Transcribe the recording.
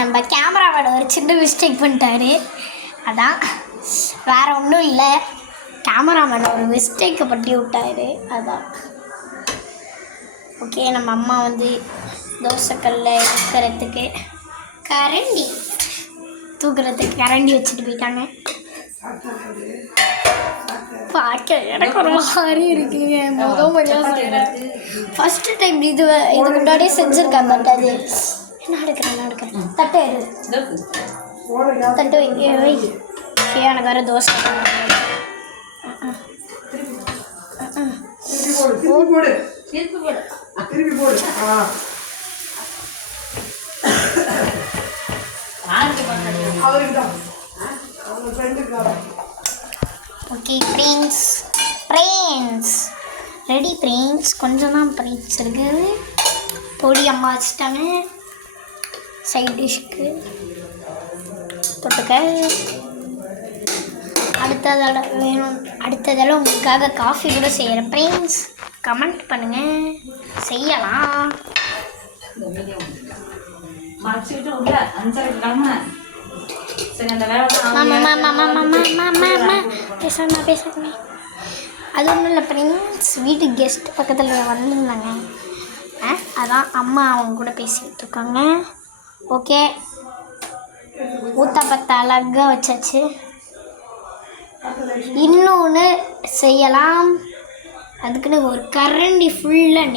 நம்ம கேமராவோட ஒரு சின்ன மிஸ்டேக் பண்ணிட்டாரு. அதான் வேறு ஒன்றும் இல்லை, கேமராமேன் ஒரு மிஸ்டேக்கை பண்ணி விட்டாரு. அதான் ஓகே. நம்ம அம்மா வந்து தோசைக்கல்ல இருக்கிறதுக்கு கரண்டி தூக்குறதுக்கு கரண்டி வச்சுட்டு போயிட்டாங்க. பார்க்க எனக்கு ஒரு மாதிரி இருக்குங்க. முதல் சொல்கிறேன், ஃபஸ்ட்டு டைம் இது முன்னாடியே செஞ்சுருக்காங்க. தட்டு அது என்ன எடுக்கிறேன் தட்டை தட்டு வை. எனக்கு வேறு dosa okay. Friends ready friends. கொஞ்சம் தான் ஃப்ரெண்ட்ஸ் இருக்குது. பொடி அம்மா வச்சுட்டாங்க சைட் டிஷ்க்கு தொட்டுக்க. அடுத்ததெல்லாம் உங்களுக்காக காஃபி கூட செய்கிறேன் ஃப்ரெண்ட்ஸ். கமெண்ட் பண்ணுங்கள், செய்யலாம். பேசுங்க. அது ஒன்றும் இல்லை ஃப்ரெண்ட்ஸ், வீட்டு கெஸ்ட் பக்கத்தில் வந்துருந்தாங்க. அதான் அம்மா அவங்க கூட பேசிக்கிட்டு இருக்காங்க. ஓகே, ஊத்தாப்பத்தை அழகாக வச்சாச்சு. இன்னொன்று செய்யலாம். அதுக்குன்னு ஒரு கரண்டி ஃபுல்லாக